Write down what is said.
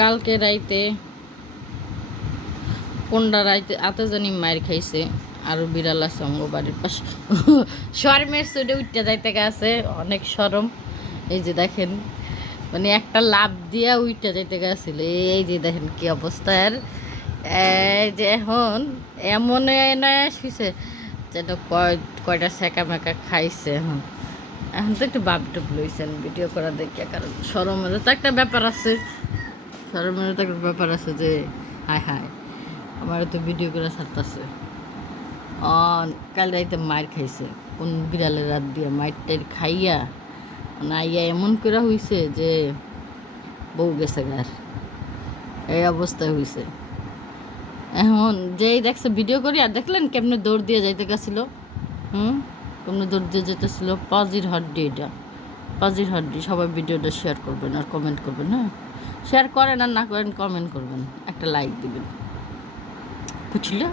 কালকে রাইতে কোনটা রাইতে আতে জানি মায়ের খাইছে আর বিড়াল আছে অঙ্গ বাড়ির পাশে শরমের সুডে উঠতে যাইতে গেছে অনেক সরম। এই যে দেখেন মানে একটা লাভ দিয়া উইটা যাইতে গেছিল, এই যে দেখেন কি অবস্থা। আর এই যে এখন এমন নয় শুইছে যেন কয়টা সেকা মেকা খাইছে। এখন এখন তো একটু বাপ টুপ লইছেন ভিডিও করা দেখিয়া, কারণ সরমেরও তো একটা ব্যাপার আছে, সরমেরও তো একটা ব্যাপার আছে যে হায় হায় আমার তো ভিডিও করে ছাড়তেছে। কাল রাইতে মার খাইছে কোন বিড়ালের রাত দিয়ে মায়ের টাইর খাইয়া আইয়া এমন করে হইছে যে বউ গেছে গার, এই অবস্থা হইছে। এখন যেই দেখছে ভিডিও করি আর দেখলেন কেমনে দৌড় দিয়ে যাইতে গেছিল, কেমনে দৌড় দিয়ে যেতেছিল। পাজির হাড্ডি, এটা পাজির হাড্ডি। সবাই ভিডিওটা শেয়ার করবেন আর কমেন্ট করবেন। হ্যাঁ, শেয়ার করেন আর না করেন কমেন্ট করবেন, একটা লাইক দিবেন, বুঝলে।